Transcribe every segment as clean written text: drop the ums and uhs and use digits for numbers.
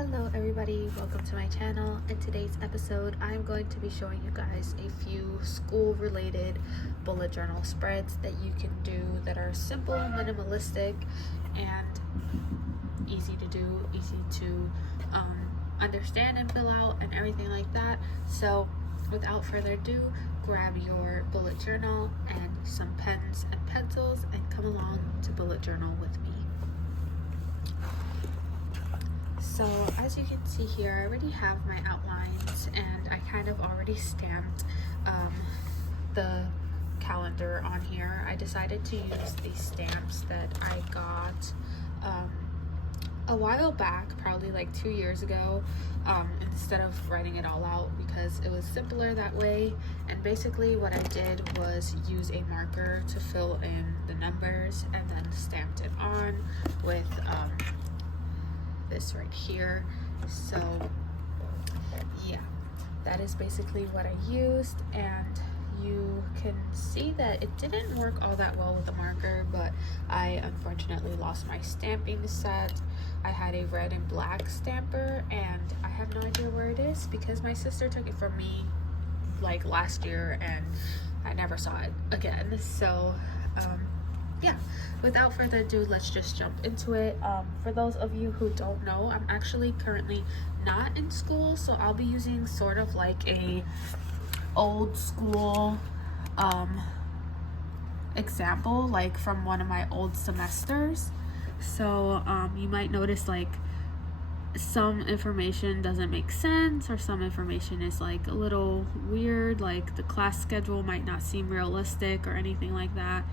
Hello everybody, welcome to my channel. In today's episode, I'm going to be showing you guys a few school related bullet journal spreads that you can do that are simple, minimalistic, and easy to do, easy to understand and fill out and everything like that. So without further ado, grab your bullet journal and some pens and pencils and come along to bullet journal with me. So as you can see here, I already have my outlines and I kind of already stamped the calendar on here. I decided to use these stamps that I got a while back, probably like 2 years ago, instead of writing it all out because it was simpler that way. And basically what I did was use a marker to fill in the numbers and then stamped it on with this right here. So yeah, that is basically what I used, and you can see that it didn't work all that well with the marker, but I unfortunately lost my stamping set. I had a red and black stamper and I have no idea where it is because my sister took it from me like last year and I never saw it again. So yeah, without further ado, let's just jump into it. For those of you who don't know, I'm actually currently not in school, so I'll be using sort of like a old school example, like from one of my old semesters. So you might notice like some information doesn't make sense, or some information is like a little weird, like the class schedule might not seem realistic or anything like that.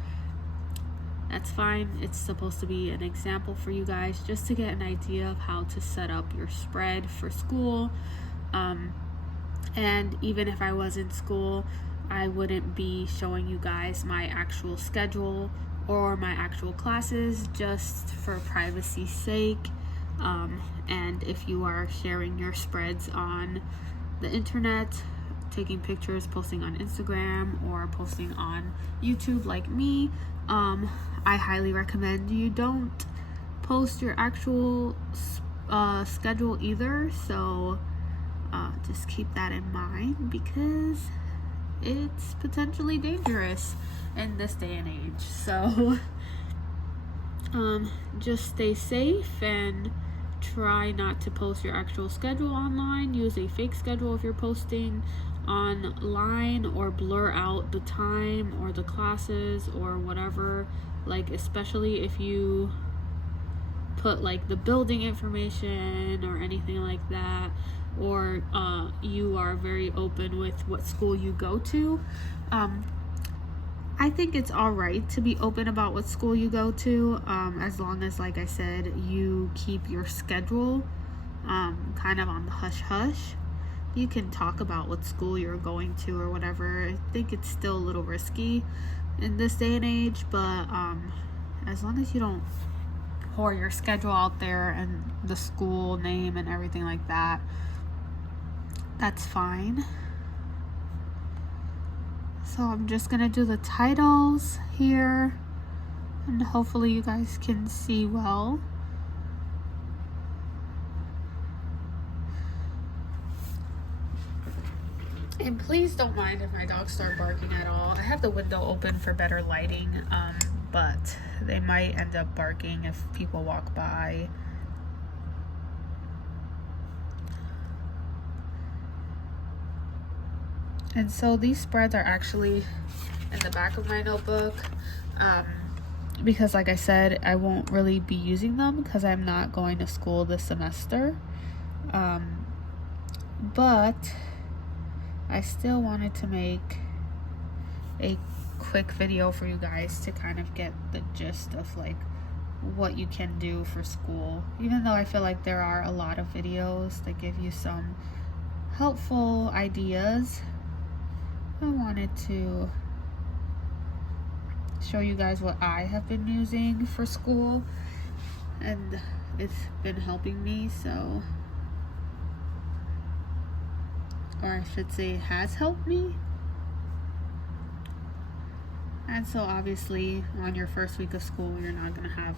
That's fine. It's supposed to be an example for you guys just to get an idea of how to set up your spread for school. And even if I was in school, I wouldn't be showing you guys my actual schedule or my actual classes just for privacy's sake. And if you are sharing your spreads on the internet, taking pictures, posting on Instagram or posting on YouTube like me, I highly recommend you don't post your actual schedule either. So just keep that in mind because it's potentially dangerous in this day and age. So just stay safe and try not to post your actual schedule online. Use a fake schedule if you're posting online, or blur out the time or the classes or whatever, like especially if you put like the building information or anything like that, or you are very open with what school you go to. I think it's all right to be open about what school you go to, as long as, like I said, you keep your schedule kind of on the hush hush. You can talk about what school you're going to or whatever. I think it's still a little risky in this day and age, but as long as you don't pour your schedule out there and the school name and everything like that, that's fine. So I'm just gonna do the titles here, and hopefully you guys can see well. And please don't mind if my dogs start barking at all. I have the window open for better lighting, but they might end up barking if people walk by. And so these spreads are actually in the back of my notebook, because like I said, I won't really be using them because I'm not going to school this semester. But I still wanted to make a quick video for you guys to kind of get the gist of like what you can do for school, even though I feel like there are a lot of videos that give you some helpful ideas. I wanted to show you guys what I have been using for school, and it's been helping me, so, or I should say has helped me. And so obviously on your first week of school, you're not going to have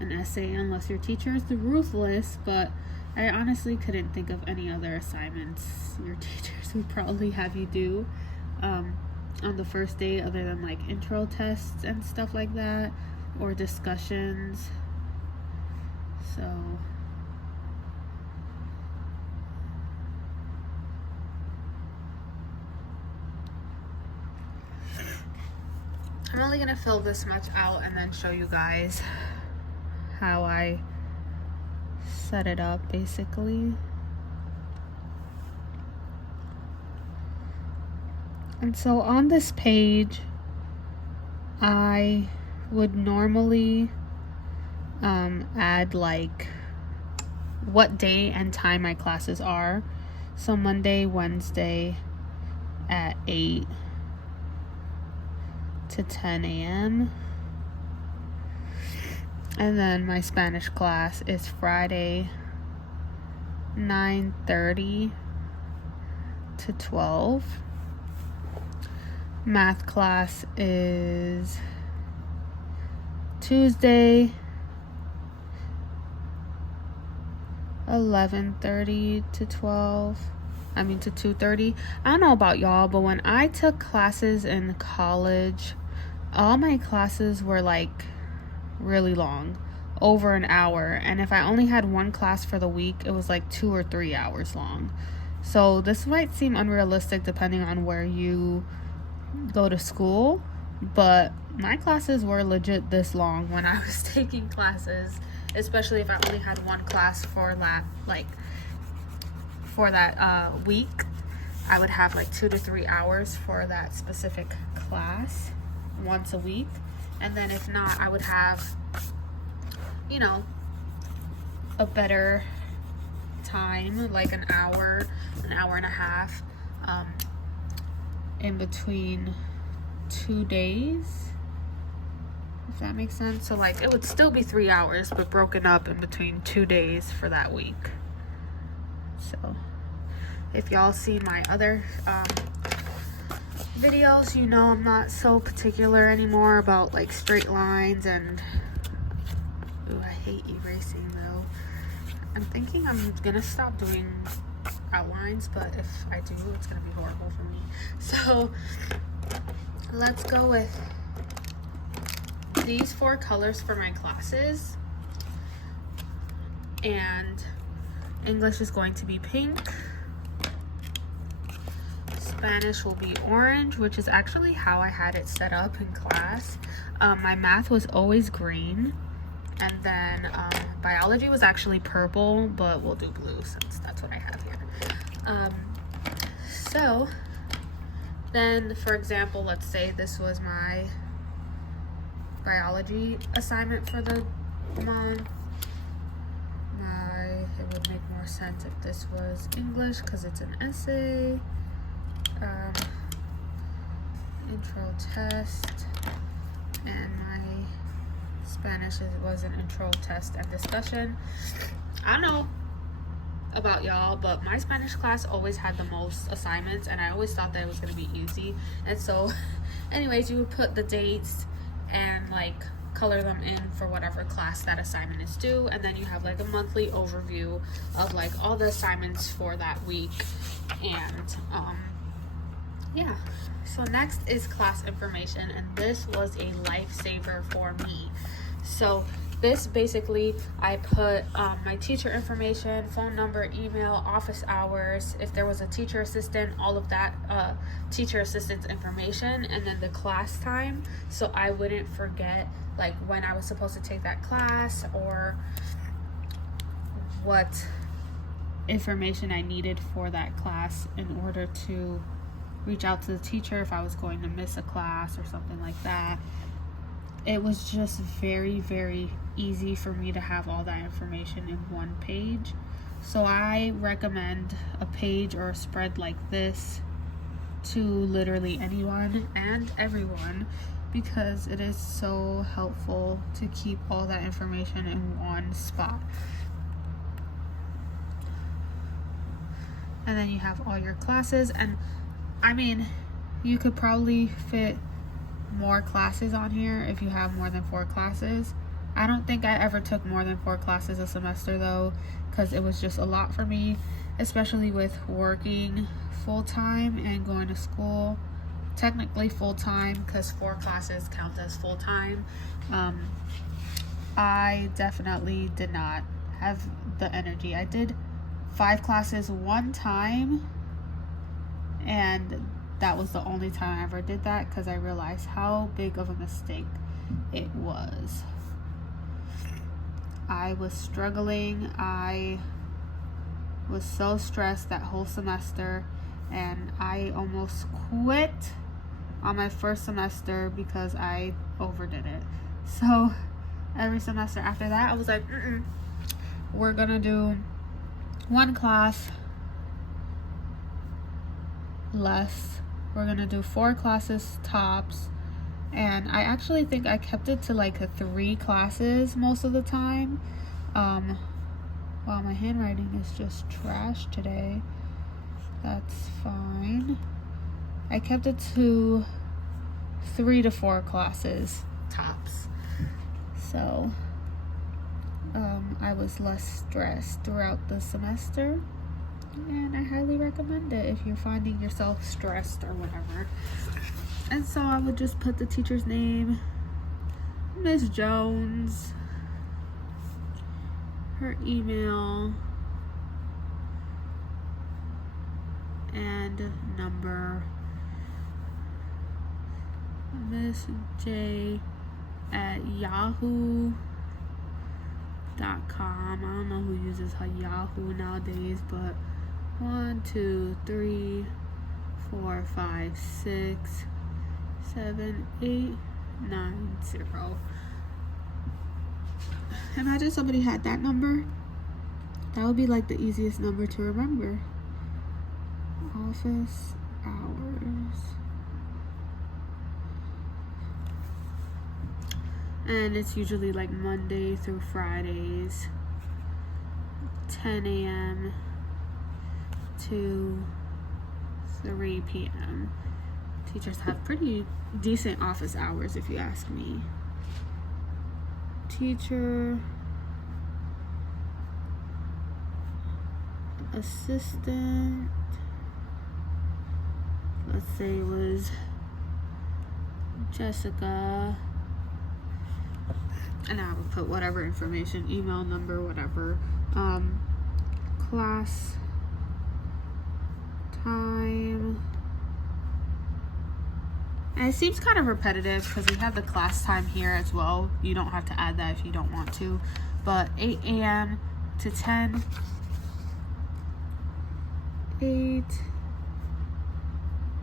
an essay unless your teacher is ruthless, but I honestly couldn't think of any other assignments your teachers would probably have you do on the first day, other than like intro tests and stuff like that, or discussions. So I'm only gonna fill this much out and then show you guys how I set it up basically. And so on this page, I would normally add like what day and time my classes are. So Monday, Wednesday at 8 to 10 a.m. And then my Spanish class is Friday 9:30 to 12. Math class is Tuesday 11:30 to 2:30. I don't know about y'all, but when I took classes in college, all my classes were like really long, over an hour, and if I only had one class for the week, it was like 2 or 3 hours long. So this might seem unrealistic depending on where you go to school, but my classes were legit this long when I was taking classes, especially if I only had one class for that week. I would have like 2 to 3 hours for that specific class once a week, and then if not, I would have, you know, a better time, like an hour and a half in between 2 days, if that makes sense. So like it would still be 3 hours, but broken up in between 2 days for that week. So if y'all see my other videos, you know I'm not so particular anymore about like straight lines and I hate erasing though. I'm thinking I'm gonna stop doing outlines, but if I do, it's gonna be horrible for me. So let's go with these 4 colors for my classes, and English is going to be pink, Spanish will be orange, which is actually how I had it set up in class. My math was always green, and then biology was actually purple, but we'll do blue since that's what I have here. So then, for example, let's say this was my biology assignment for the month. It would make more sense if this was English because it's an essay. Intro test, and my Spanish was an intro test and discussion. I don't know about y'all, but my Spanish class always had the most assignments, and I always thought that it was going to be easy. And so anyways, you would put the dates and like color them in for whatever class that assignment is due, and then you have like a monthly overview of like all the assignments for that week. And yeah, so next is class information, and this was a lifesaver for me. So this basically, I put my teacher information, phone number, email, office hours, if there was a teacher assistant, all of that teacher assistant's information, and then the class time, so I wouldn't forget like when I was supposed to take that class or what information I needed for that class in order to reach out to the teacher if I was going to miss a class or something like that. It was just very, very easy for me to have all that information in one page. So I recommend a page or a spread like this to literally anyone and everyone, because it is so helpful to keep all that information in one spot. And then you have all your classes, and I mean, you could probably fit more classes on here if you have more than 4 classes. I don't think I ever took more than 4 classes a semester though, because it was just a lot for me, especially with working full-time and going to school. Technically full-time, because 4 classes count as full-time. I definitely did not have the energy. I did 5 classes one time, and that was the only time I ever did that, because I realized how big of a mistake it was. I was struggling. I was so stressed that whole semester, and I almost quit on my first semester because I overdid it. So every semester after that, I was like, we're gonna do 1 class less. We're gonna do 4 classes tops. And I actually think I kept it to like 3 classes most of the time. Wow, my handwriting is just trash today. That's fine. I kept it to 3 to 4 classes tops. So I was less stressed throughout the semester, and I highly recommend it if you're finding yourself stressed or whatever. And so I would just put the teacher's name, Miss Jones, her email, and number, Miss J at yahoo.com. I don't know who uses her Yahoo nowadays, but 1, 2, 3, 4, 5, 6, 7, 8, 9, 0. Imagine somebody had that number. That would be like the easiest number to remember. Office hours. And it's usually like Monday through Fridays, 10 a.m. to 3 p.m. Teachers have pretty decent office hours, if you ask me. Teacher, assistant, let's say it was Jessica, and I would put whatever information, email, number, whatever. Class time. And it seems kind of repetitive because we have the class time here as well. You don't have to add that if you don't want to. But 8 a.m. to 10. 8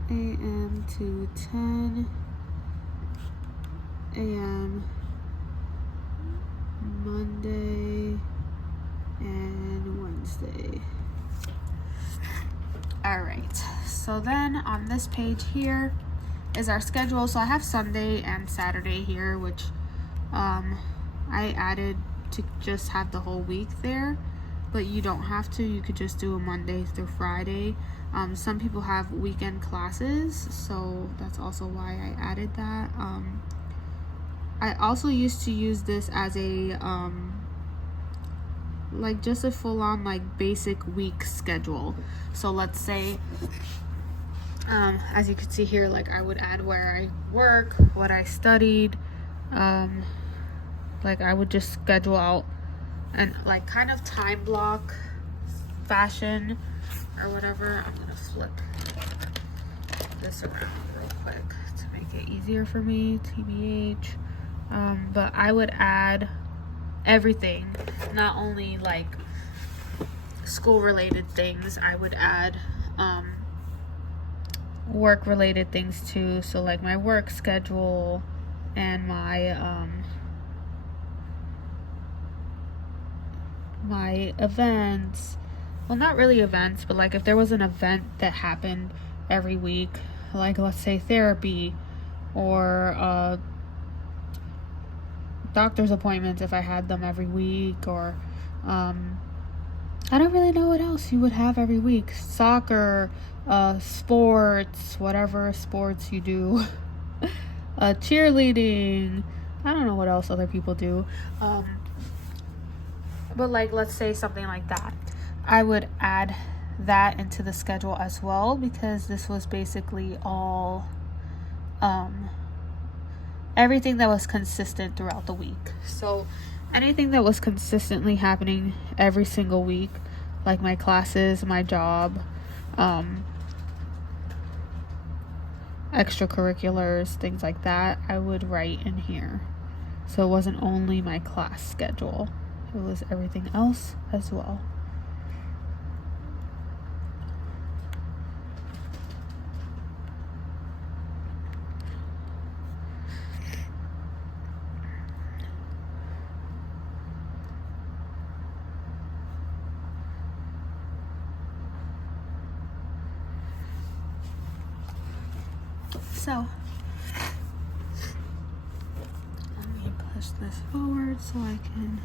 a.m. to 10 a.m. Monday and Wednesday. Alright, so then on this page here is our schedule. So I have Sunday and Saturday here, which I added to just have the whole week there, but you don't have to. You could just do a Monday through Friday. Some people have weekend classes, so that's also why I added that. I also used to use this as a like just a full-on like basic week schedule. So let's say as you can see here, like I would add where I work, what I studied, like I would just schedule out and like kind of time block fashion or whatever. I'm gonna flip this around real quick to make it easier for me, TBH. But I would add everything, not only like school related things. I would add work related things too, so like my work schedule and my my events. Well, not really events, but like if there was an event that happened every week, like let's say therapy or doctor's appointments if I had them every week, or I don't really know what else you would have every week. Soccer, sports, whatever sports you do, cheerleading, I don't know what else other people do. But like, let's say something like that. I would add that into the schedule as well, because this was basically all everything that was consistent throughout the week. So anything that was consistently happening every single week, like my classes, my job, extracurriculars, things like that, I would write in here. So it wasn't only my class schedule, it was everything else as well. So let me push this forward so I can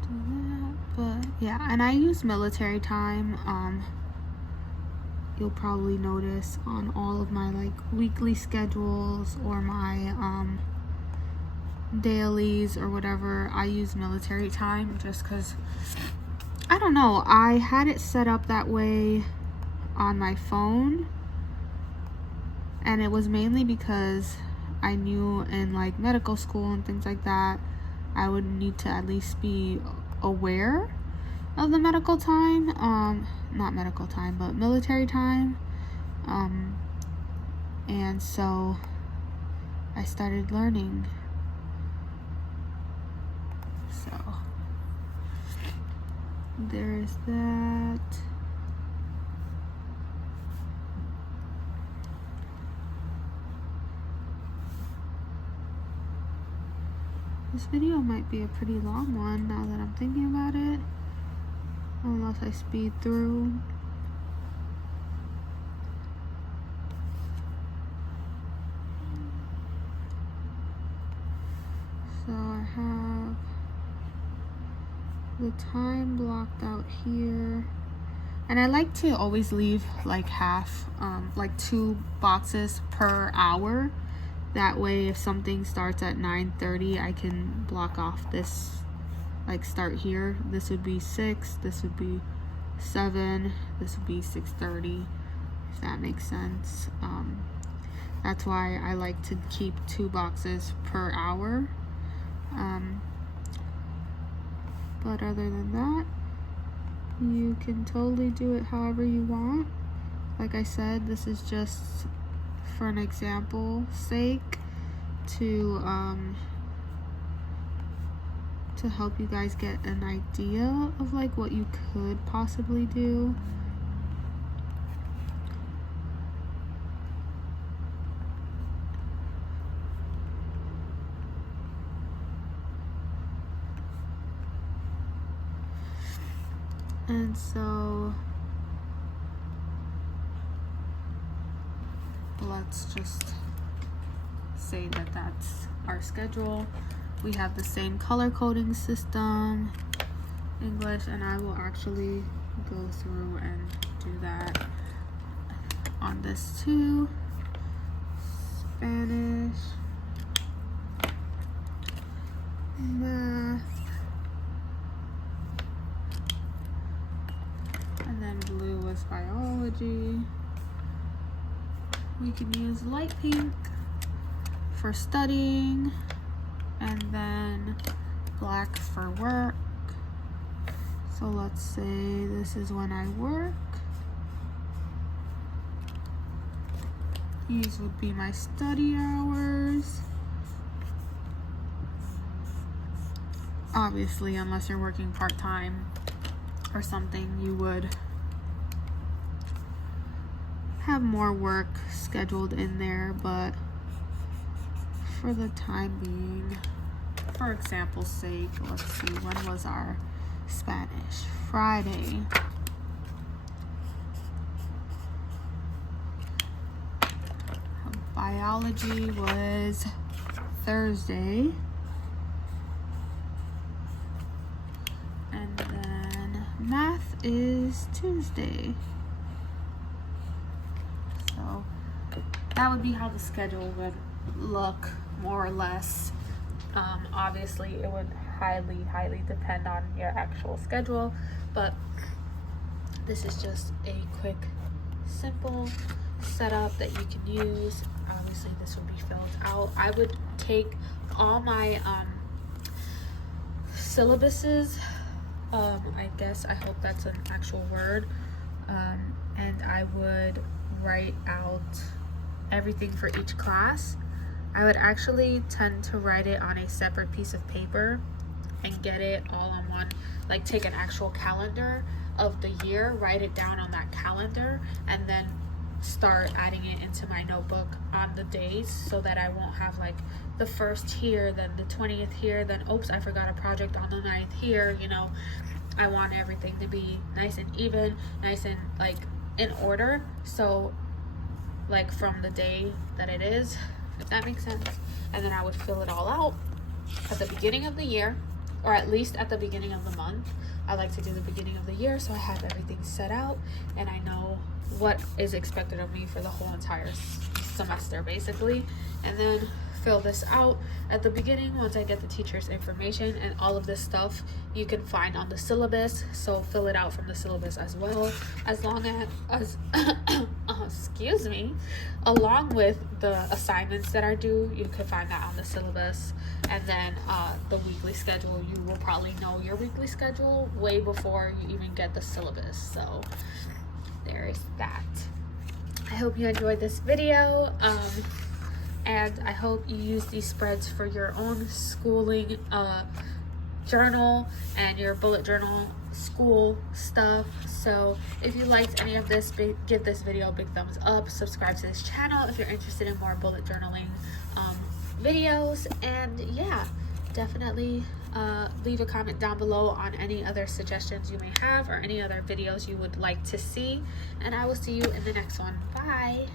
do that. But yeah, and I use military time. You'll probably notice on all of my like weekly schedules or my dailies or whatever, I use military time just because, I don't know, I had it set up that way on my phone, and it was mainly because I knew in like medical school and things like that, I would need to at least be aware of the medical time, not medical time, but military time, and so I started learning. So there's that. This video might be a pretty long one now that I'm thinking about it, unless I speed through. So I have the time blocked out here, and I like to always leave like half, like 2 boxes per hour. That way if something starts at 9:30, I can block off this, like start here. This would be 6, this would be 7, this would be 6:30, if that makes sense. That's why I like to keep 2 boxes per hour. But other than that, you can totally do it however you want. Like I said, this is just for an example sake to help you guys get an idea of like what you could possibly do. And so let's just say that that's our schedule. We have the same color coding system, English, and I will actually go through and do that on this too. Spanish, math, and then blue was biology. We can use light pink for studying, and then black for work. So let's say this is when I work. These would be my study hours. Obviously, unless you're working part-time or something, you would have more work scheduled in there, but for the time being, for example's sake, let's see, when was our Spanish? Friday. Biology was Thursday. And then math is Tuesday. that would be how the schedule would look, more or less. Obviously it would highly depend on your actual schedule, but this is just a quick, simple setup that you can use. Obviously this would be filled out. I would take all my syllabuses, I guess, I hope that's an actual word, and I would write out everything for each class. I would actually tend to write it on a separate piece of paper and get it all on one, like take an actual calendar of the year, write it down on that calendar, and then start adding it into my notebook on the days, so that I won't have like the 1st here, then the 20th here, then oops, I forgot a project on the 9th here, you know. I want everything to be nice and even, nice and like in order, so like from the day that it is, if that makes sense. And then I would fill it all out at the beginning of the year, or at least at the beginning of the month. I like to do the beginning of the year, so I have everything set out and I know what is expected of me for the whole entire semester basically. And then fill this out at the beginning once I get the teacher's information, and all of this stuff you can find on the syllabus, so fill it out from the syllabus as well, as long as excuse me, along with the assignments that I do, you can find that on the syllabus. And then the weekly schedule, you will probably know your weekly schedule way before you even get the syllabus, so there is that. I hope you enjoyed this video, and I hope you use these spreads for your own schooling journal and your bullet journal school stuff. So if you liked any of this, give this video a big thumbs up, subscribe to this channel if you're interested in more bullet journaling videos, and yeah, definitely leave a comment down below on any other suggestions you may have or any other videos you would like to see, and I will see you in the next one. Bye.